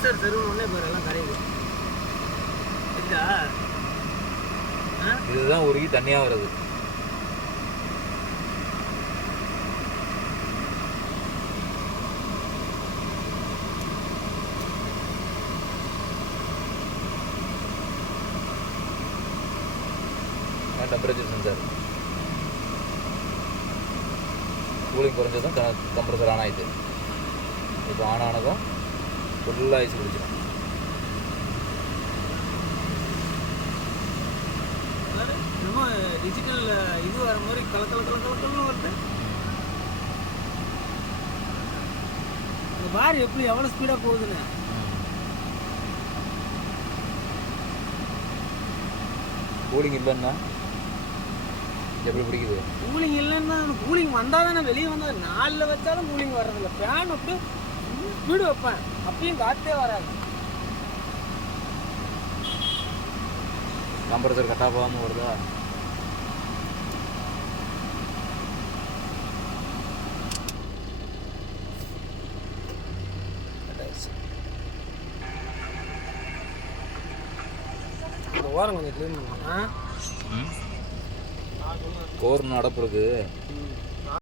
Mixer செருவுன்னு பேர் எல்லாம் கரையுது. சரிதா? இதுதான் உருகி தண்ணியாக வருது. டெம்பரேச்சர் சென்சார் கூலிங் குறைஞ்சதும் கம்ப்ரஸர் ஆன் ஆகிடுது. இப்போ ஆன் ஆனதும் ஃபுல்லாக ஐஸ் பிடிச்சிடும். என்னமோ டிஜிட்டல் இது வர மாதிரி கலக்கல்னு வருது. இந்த பார் எப்படி எவ்வளோ ஸ்பீடாக போகுதுன்னு. கூலிங் இல்லைன்னா எப்படி பிடிக்குது? கூலிங் இல்லைன்னா கூலிங் வந்தால் தானே வெளியே வந்தால் 4 வச்சாலும் கூலிங் வர்றதில்ல. ஃபேன் அப்படி ஸ்பீடு வைப்பேன், அப்பயும் காற்றே வராது. கம்ப்ரஸர் கட் ஆஃப் ஆகாமல் வருதா? ஓரம் கொஞ்சம் க்ளீன் பண்ணுவோம். கோர்னு அடப்பு இருக்குது.